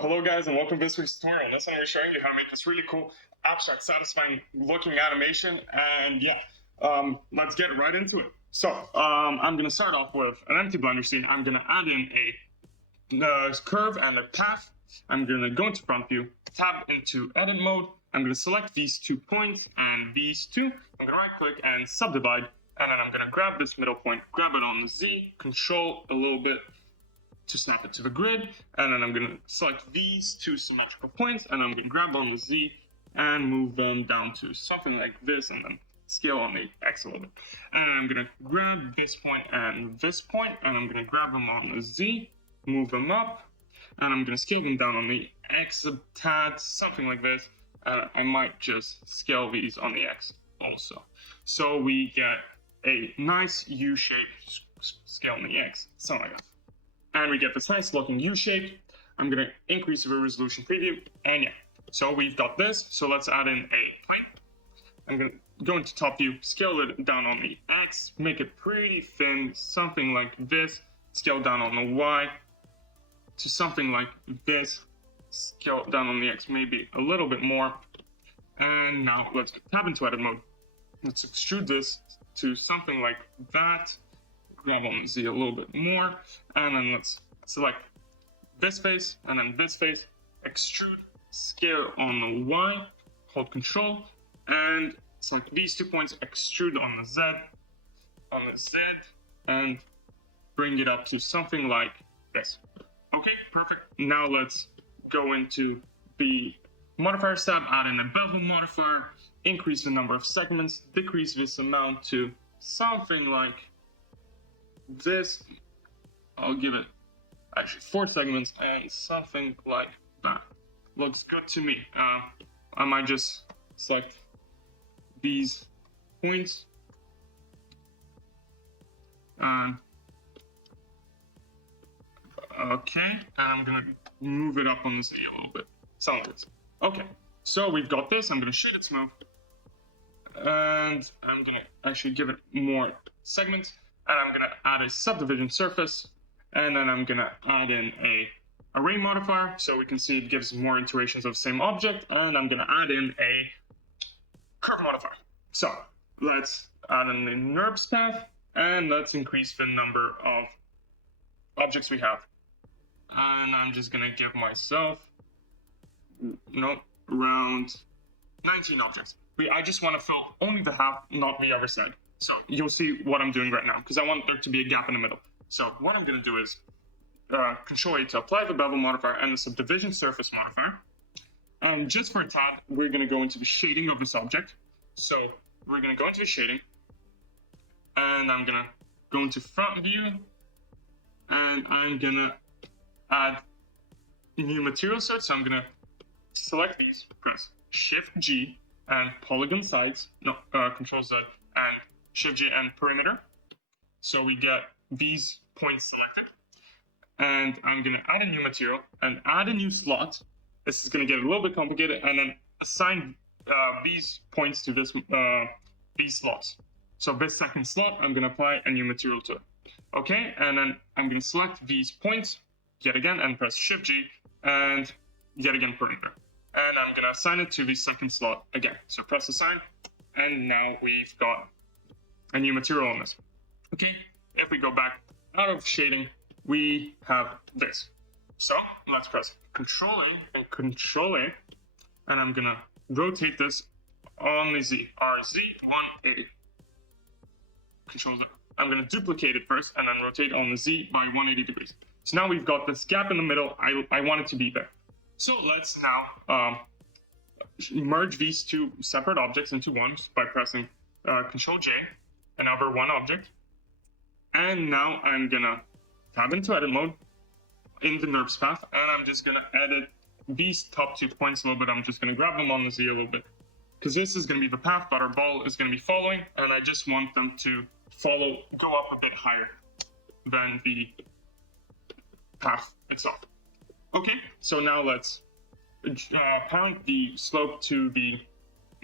Hello guys, and welcome to this week's tutorial. In this one, I'm showing you how to make this really cool, abstract, satisfying looking animation. And yeah, let's get right into it. So, I'm gonna start off with an empty Blender scene. I'm gonna add in a curve and a path. I'm gonna go into front view, tab into edit mode. I'm gonna select these 2 points and these two. I'm gonna right click and subdivide, and then I'm gonna grab this middle point, grab it on the Z, control a little bit to snap it to the grid, and then I'm going to select these 2 symmetrical points, and I'm going to grab on the Z and move them down to something like this, and then scale on the X a little bit. And then I'm going to grab this point, and I'm going to grab them on the Z, move them up, and I'm going to scale them down on the X a tad, something like this. I might just scale these on the X also. So we get a nice U-shaped scale on the X, something like that. And we get this nice looking U shape. I'm gonna increase the resolution preview, and yeah, so we've got this. So let's add in a plane. I'm gonna go into top view, scale it down on the X, make it pretty thin, something like this. Scale down on the Y to something like this. Scale down on the X maybe a little bit more. And now let's tab into edit mode. Let's extrude this to something like that. Grab on the Z a little bit more, and then let's select this face and then this face, extrude, scale on the Y, hold control, and select these 2 points, extrude on the Z, and bring it up to something like this. Okay, perfect. Now let's go into the modifiers tab, add in a bevel modifier, increase the number of segments, decrease this amount to something like this. I'll give it actually 4 segments and something like that. Looks good to me. I might just select these points. Okay, and I'm gonna move it up on this A a little bit. Something like this. Okay, so we've got this. I'm gonna shade it smooth, and I'm gonna actually give it more segments. And I'm gonna add a subdivision surface, and then I'm gonna add in a array modifier, so we can see it gives more iterations of the same object, and I'm gonna add in a curve modifier. So let's add in the NURBS path, and let's increase the number of objects we have. And I'm just gonna give myself, around 19 objects. I just wanna fill only the half, not the other side. So you'll see what I'm doing right now, because I want there to be a gap in the middle. So what I'm going to do is Control A to apply the bevel modifier and the subdivision surface modifier. And just for a tad, we're going to go into the shading of this object. So we're going to go into the shading, and I'm going to go into front view, and I'm going to add new material set. So I'm going to select these, press Shift G and polygon sides, Control Z, and Shift G and perimeter. So we get these points selected. And I'm going to add a new material and add a new slot. This is going to get a little bit complicated, and then assign these points to these slots. So this second slot, I'm going to apply a new material to it. Okay, and then I'm going to select these points yet again and press Shift G and yet again perimeter. And I'm going to assign it to the second slot again. So press assign, and now we've got a new material on this. Okay, if we go back out of shading, we have this. So let's press Control A and Control A, and I'm gonna rotate this on the Z, RZ 180. Control Z. I'm gonna duplicate it first and then rotate on the Z by 180 degrees. So now we've got this gap in the middle. I want it to be there. So let's now merge these 2 separate objects into one by pressing Control J, another one object. And now I'm gonna tab into edit mode in the NURBS path, and I'm just gonna edit these top 2 points a little bit. I'm just gonna grab them on the Z a little bit, because this is gonna be the path that our ball is gonna be following, and I just want them to go up a bit higher than the path itself. Okay, so now let's parent the slope to the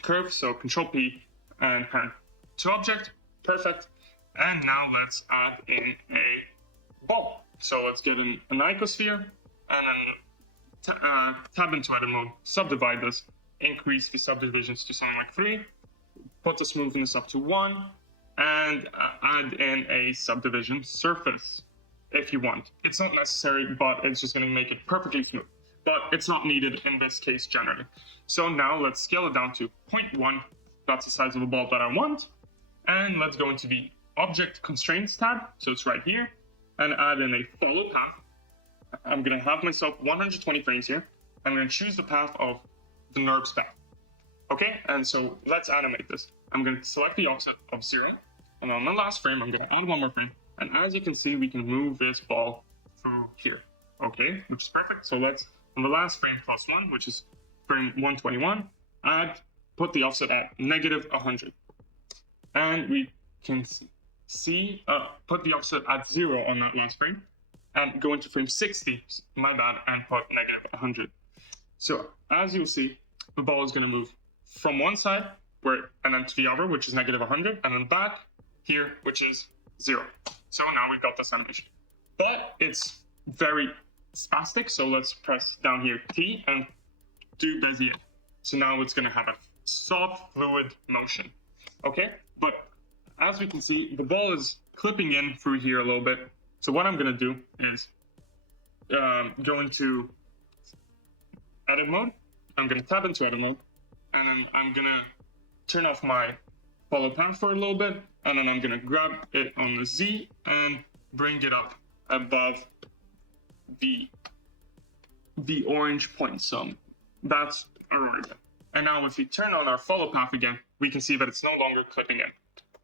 curve, so Control P and parent to object. Perfect. And now let's add in a ball. So let's get an icosphere, and then tab into edit mode, subdivide this, increase the subdivisions to something like 3, put the smoothness up to 1, and add in a subdivision surface if you want. It's not necessary, but it's just going to make it perfectly smooth. But it's not needed in this case generally. So now let's scale it down to 0.1. That's the size of the ball that I want. And let's go into the Object Constraints tab. So it's right here. And add in a follow path. I'm going to have myself 120 frames here. I'm going to choose the path of the NURBS path. Okay, and so let's animate this. I'm going to select the offset of 0. And on the last frame, I'm going to add one more frame. And as you can see, we can move this ball through here. Okay, which is perfect. So let's, on the last frame plus 1, which is frame 121, put the offset at -100. And we can see, put the offset at 0 on that last frame. And go into frame 60, my bad, and put -100. So as you'll see, the ball is going to move from one side and then to the other, which is -100, and then back here, which is 0. So now we've got this animation. But it's very spastic, so let's press down here T and do Bezier. So now it's going to have a soft, fluid motion. Okay, but as we can see, the ball is clipping in through here a little bit. So what I'm going to do is go into edit mode. I'm going to tab into edit mode, and then I'm going to turn off my follow path for a little bit, and then I'm going to grab it on the Z and bring it up above the orange point. So that's right. And now if we turn on our follow path again, we can see that it's no longer clipping in.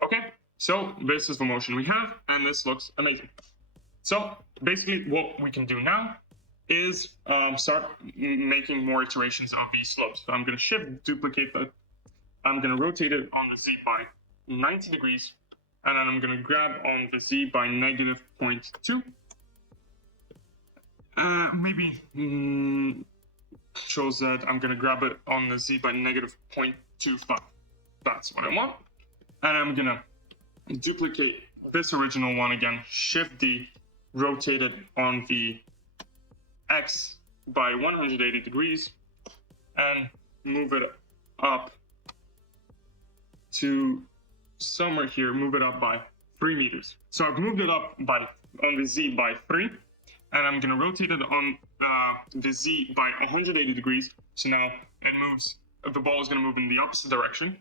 Okay, so this is the motion we have, and this looks amazing. So basically what we can do now is start making more iterations of these slopes. So I'm going to shift duplicate that. I'm going to rotate it on the Z by 90 degrees, and then I'm going to grab on the Z by -0.2. Maybe shows that I'm going to grab it on the Z by -0.25. That's what I want. And I'm going to duplicate this original one again, Shift D, rotate it on the X by 180 degrees, and move it up to somewhere here, move it up by 3 meters. So I've moved it up on the Z by 3, and I'm going to rotate it on the Z by 180 degrees. So now it moves, the ball is going to move in the opposite direction.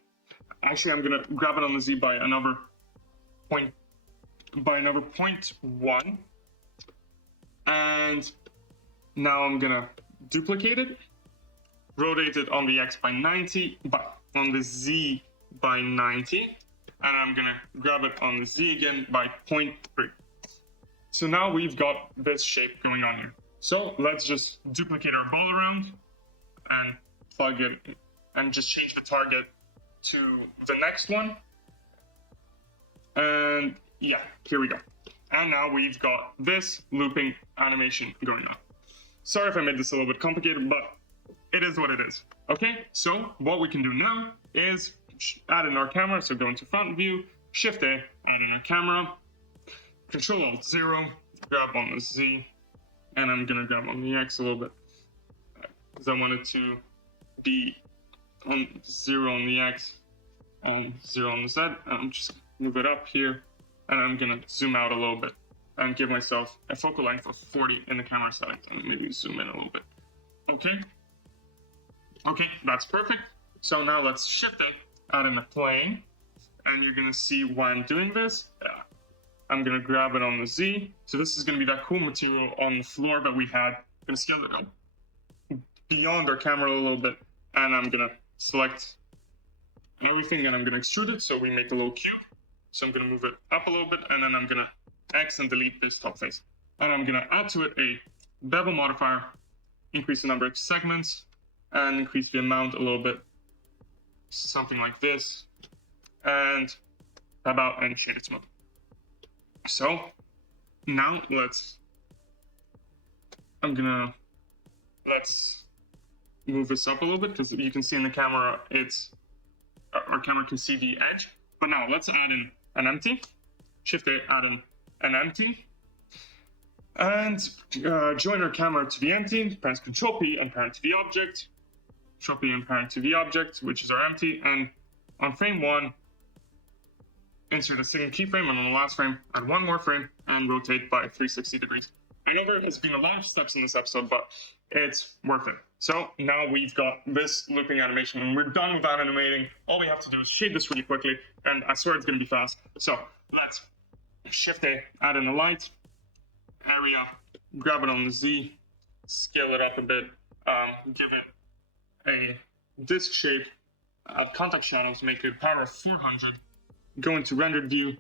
Actually, I'm going to grab it on the Z by another 0.1. And now I'm going to duplicate it, rotate it on the X by 90, but on the Z by 90, and I'm going to grab it on the Z again by 0.3. So now we've got this shape going on here. So let's just duplicate our ball around and plug it and just change the target to the next one. And yeah, here we go. And now we've got this looping animation going on. Sorry if I made this a little bit complicated, but it is what it is. Okay, so what we can do now is add in our camera. So go into front view, Shift A, add in our camera, Control Alt 0, grab on the Z, and I'm gonna grab on the X a little bit because I want it to be on 0 on the X and 0 on the Z. I'm just move it up here, and I'm gonna zoom out a little bit and give myself a focal length of 40 in the camera settings, and maybe zoom in a little bit. Okay, that's perfect. So now let's shift it out in the plane, and you're gonna see why I'm doing this. I'm gonna grab it on the Z. So this is gonna be that cool material on the floor that we had. I'm gonna scale it up beyond our camera a little bit, and I'm gonna select everything, and I'm gonna extrude it so we make a little cube. So I'm gonna move it up a little bit, and then I'm gonna X and delete this top face. And I'm gonna add to it a bevel modifier, increase the number of segments, and increase the amount a little bit, something like this, and about and shade it smooth. So now let's move this up a little bit, because you can see in the camera our camera can see the edge. But now let's add in an empty. Shift A, add in an empty. And join our camera to the empty, press Control P and parent to the object. Control P and parent to the object, which is our empty. And on frame 1, insert a second keyframe, and on the last frame, add one more frame and rotate by 360 degrees. I know there has been a lot of steps in this episode, but it's worth it. So now we've got this looping animation and we're done with animating. All we have to do is shade this really quickly, and I swear it's going to be fast. So let's Shift A, add in a light, area, grab it on the Z, scale it up a bit, give it a disc shape, add contact shadows, make it power of 400, go into rendered view,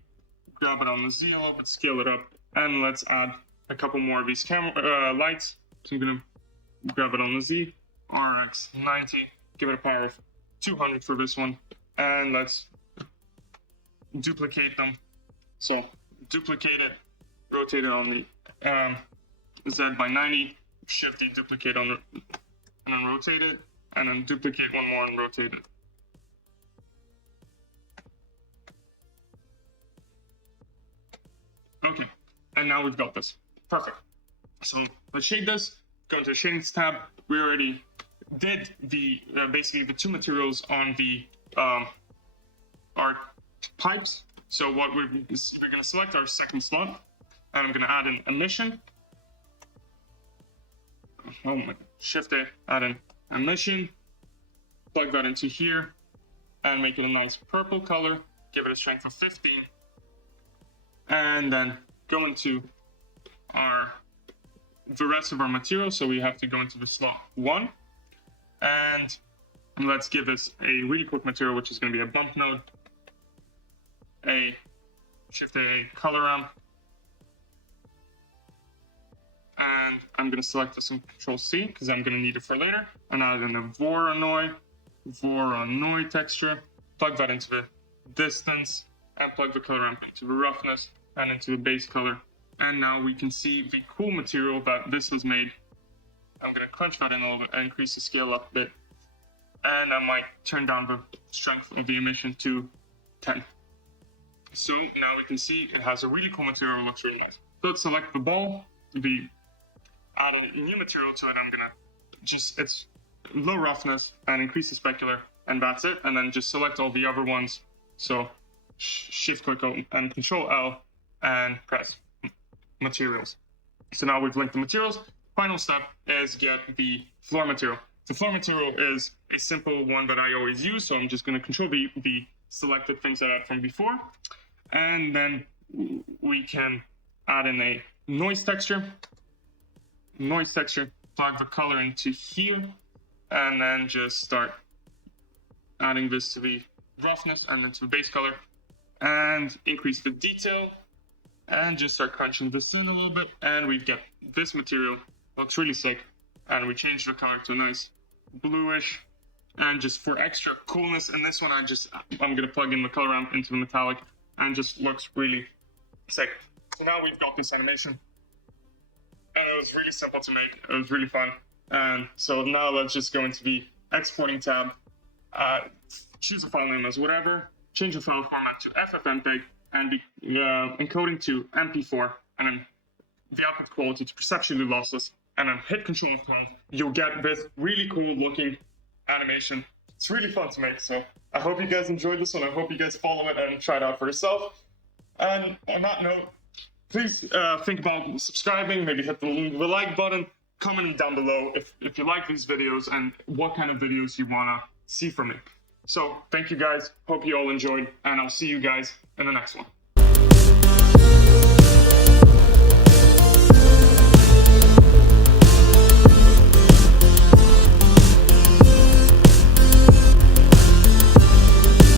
grab it on the Z a little bit, scale it up, and let's add a couple more of these lights. So I'm going to grab it on the Z, RX 90, give it a power of 200 for this one, and let's duplicate them. So duplicate it, rotate it on the Z by 90, Shift A, duplicate on the, and then rotate it, and then duplicate one more and rotate it. Okay, and now we've got this. Perfect. So let's shade this, go into the Shadings tab. We already did the basically the two materials on the our pipes. So what we're going to select our second slot, and I'm going to add an emission. Oh my God. Shift A, add an emission, plug that into here, and make it a nice purple color. Give it a strength of 15, and then go into the rest of our material. So we have to go into the slot 1, and let's give this a really quick material, which is going to be a bump node. Shift A, color ramp, and I'm going to select this and Control C because I'm going to need it for later, and add in a Voronoi texture, plug that into the distance, and plug the color ramp into the roughness and into the base color. And now we can see the cool material that this has made. I'm going to crunch that in a little bit and increase the scale up a bit, and I might turn down the strength of the emission to 10. So now we can see it has a really cool material, it looks really nice. So let's select the ball, add a new material to it. I'm gonna it's low roughness and increase the specular, and that's it. And then just select all the other ones. So shift click and Control L and press materials. So now we've linked the materials. Final step is get the floor material. The floor material is a simple one that I always use. So I'm just gonna control the selected things that I had from before. And then we can add in a noise texture, plug the color into here, and then just start adding this to the roughness and then to the base color, and increase the detail, and just start crunching this in a little bit, and we get this material. Looks really sick, and we change the color to a nice bluish. And just for extra coolness in this one, I'm gonna plug in the color ramp into the metallic, and just looks really sick. So now we've got this animation, and it was really simple to make. It was really fun. And so now let's just go into the exporting tab, choose a file name as whatever, change the file format to FFmpeg, and the encoding to MP4, and then the output quality to perceptually lossless, and then hit Control F12. You'll get this really cool looking animation. It's really fun to make, so I hope you guys enjoyed this one. I hope you guys follow it and try it out for yourself. And on that note, please think about subscribing, maybe hit the like button, commenting down below if you like these videos and what kind of videos you want to see from me. So thank you guys, hope you all enjoyed, and I'll see you guys in the next one.